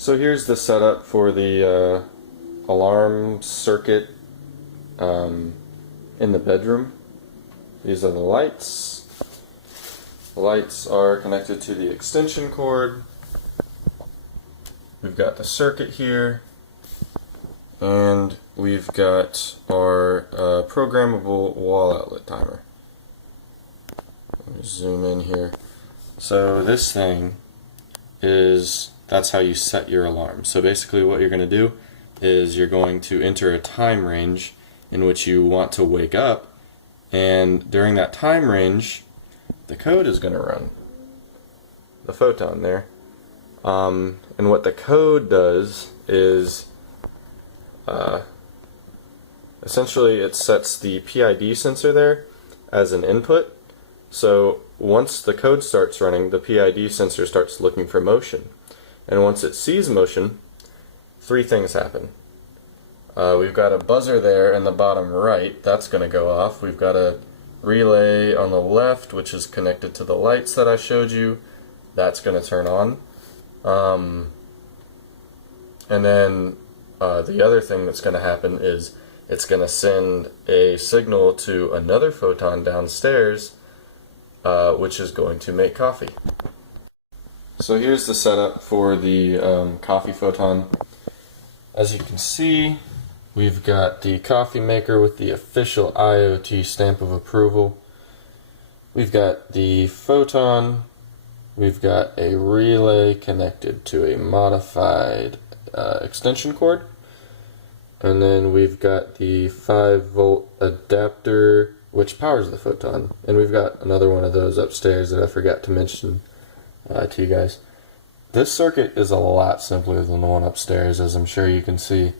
So here's the setup for the alarm circuit in the bedroom. These are the lights. The lights are connected to the extension cord. We've got the circuit here, and we've got our programmable wall outlet timer. Let me zoom in here. So this thing that's how you set your alarm. So basically what you're going to do is you're going to enter a time range in which you want to wake up, and during that time range the code is going to run. The photon there. And what the code does is essentially it sets the PID sensor there as an input. So once the code starts running, the PID sensor starts looking for motion. And once it sees motion, three things happen. We've got a buzzer there in the bottom right, that's going to go off. We've got a relay on the left, which is connected to the lights that I showed you. That's going to turn on. And then the other thing that's going to happen is it's going to send a signal to another photon downstairs, which is going to make coffee. So here's the setup for the coffee photon. As you can see, we've got the coffee maker with the official IoT stamp of approval. We've got the photon. We've got a relay connected to a modified extension cord. And then we've got the 5-volt adapter which powers the photon. And we've got another one of those upstairs that I forgot to mention to you guys. This circuit is a lot simpler than the one upstairs, as I'm sure you can see.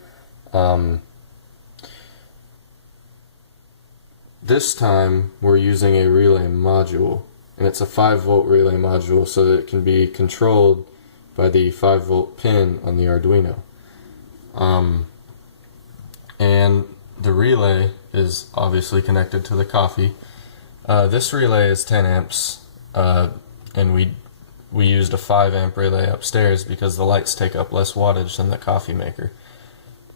This time we're using a relay module, and it's a 5-volt relay module so that it can be controlled by the 5-volt pin on the Arduino. And the relay is obviously connected to the coffee. This relay is 10 amps, and we used a 5 amp relay upstairs because the lights take up less wattage than the coffee maker.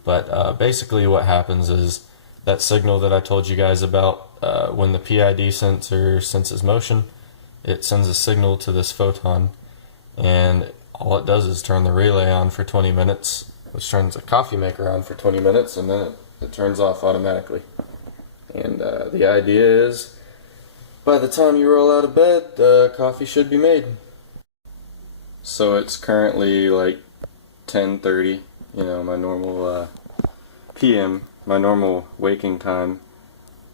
But basically what happens is that signal that I told you guys about, when the PID sensor senses motion, it sends a signal to this photon, and all it does is turn the relay on for 20 minutes, which turns the coffee maker on for 20 minutes, and then it turns off automatically. And the idea is, by the time you roll out of bed, coffee should be made. So it's currently like 10:30, my normal PM, my normal waking time,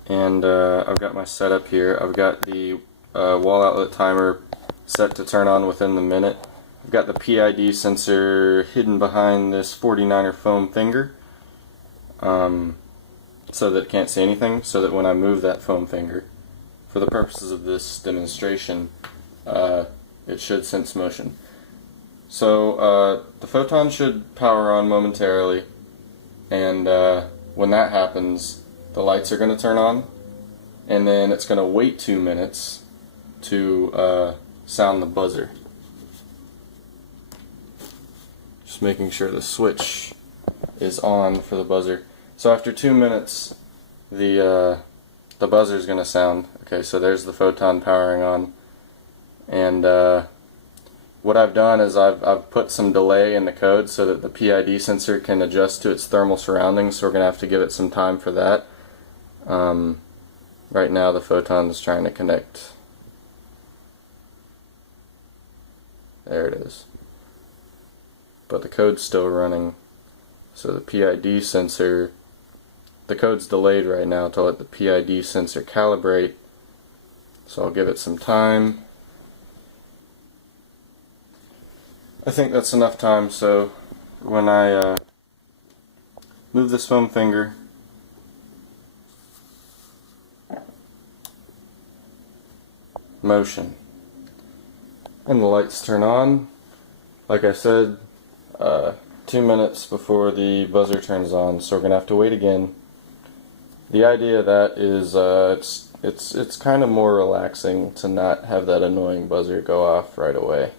and I've got my setup here. I've got the wall outlet timer set to turn on within the minute. I've got the PID sensor hidden behind this 49er foam finger, so that it can't see anything, so that when I move that foam finger, for the purposes of this demonstration, it should sense motion. So the photon should power on momentarily, and when that happens, the lights are going to turn on, and then it's going to wait 2 minutes to sound the buzzer. Just making sure the switch is on for the buzzer. So after 2 minutes, the buzzer is going to sound. Okay, so there's the photon powering on, and what I've done is I've put some delay in the code so that the PID sensor can adjust to its thermal surroundings, so we're going to have to give it some time for that. Right now the photon is trying to connect. There it is. But the code's still running, so the PID sensor, the code's delayed right now to let the PID sensor calibrate, so I'll give it some time. I think that's enough time, so when I move this foam finger, motion, and the lights turn on. Like I said, 2 minutes before the buzzer turns on, so we're going to have to wait again. The idea of that is it's kind of more relaxing to not have that annoying buzzer go off right away.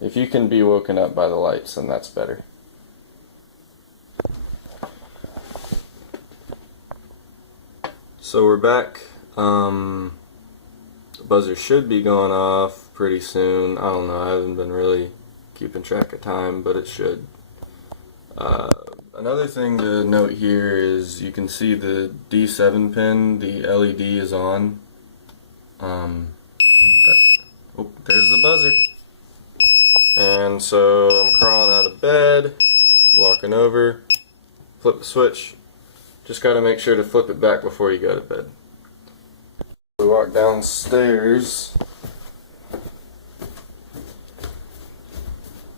If you can be woken up by the lights, then that's better. So we're back. The buzzer should be going off pretty soon. I don't know, I haven't been really keeping track of time, but it should. Another thing to note here is you can see the D7 pin, the LED is on. Oh, there's the buzzer. And so I'm crawling out of bed, walking over, flip the switch. Just got to make sure to flip it back before you go to bed. We walk downstairs.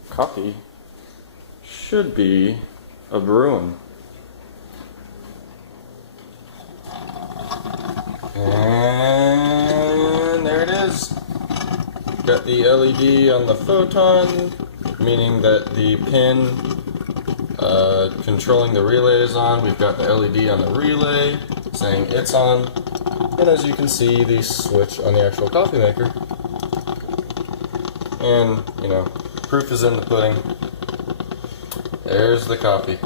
Coffee should be a brewing. And there it is. Got the LED on the photon, meaning that the pin controlling the relay is on. We've got the LED on the relay saying it's on. And as you can see, the switch on the actual coffee maker. And, you know, proof is in the pudding. There's the coffee.